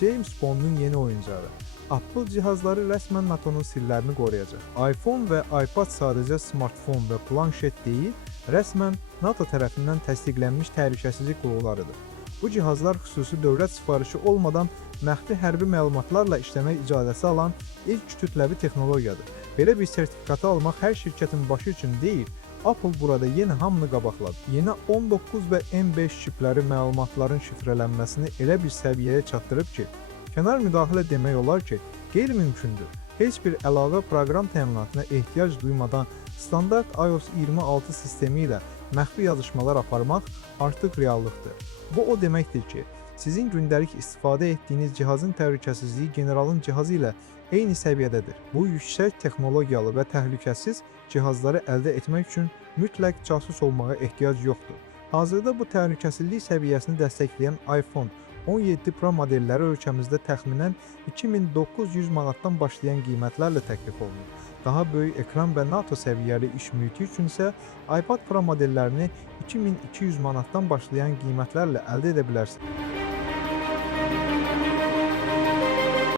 James Bond'un yeni oyuncağı. Apple cihazları rəsmən NATO'nun sirlərini qoruyacaq. iPhone və iPad sadəcə smartfon və planşet deyil, rəsmən NATO tərəfindən təsdiqlənmiş təhlükəsizlik qurğularıdır. Bu cihazlar xüsusi dövlət sifarişi olmadan məxfi hərbi məlumatlarla işləmək icazəsi alan ilk kütləvi texnologiyadır. Belə bir sertifikatı almaq hər şirkətin başı üçün deyil, Apple burada yenə hamını qabaqladı. Yeni 19 və M5 çipləri məlumatların şifrələnməsini elə bir səviyyəyə çatdırıb ki, kənar müdaxilə demək olar ki, qeyri-mümkündür. Heç bir əlavə proqram təminatına ehtiyac duymadan standart iOS 26 sistemi ilə məxfi yazışmalar aparmaq artıq reallıqdır. Bu o deməkdir ki, sizin gündəlik istifadə etdiyiniz cihazın təhlükəsizliyi generalın cihazı ilə eyni səviyyədədir. Bu yüksək texnologiyalı və təhlükəsiz cihazları əldə etmək üçün mütləq casus olmağa ehtiyac yoxdur. Hazırda bu təhlükəsizlik səviyyəsini dəstəkləyən iPhone 17 Pro modelləri ölkəmizdə təxminən 2900 manatdan başlayan qiymətlərlə təklif olunur. Daha böyük ekran və NATO səviyyəli iş mühiti üçün isə iPad Pro modellərini 2200 manatdan başlayan qiymətlərlə əldə edə bilərsiniz.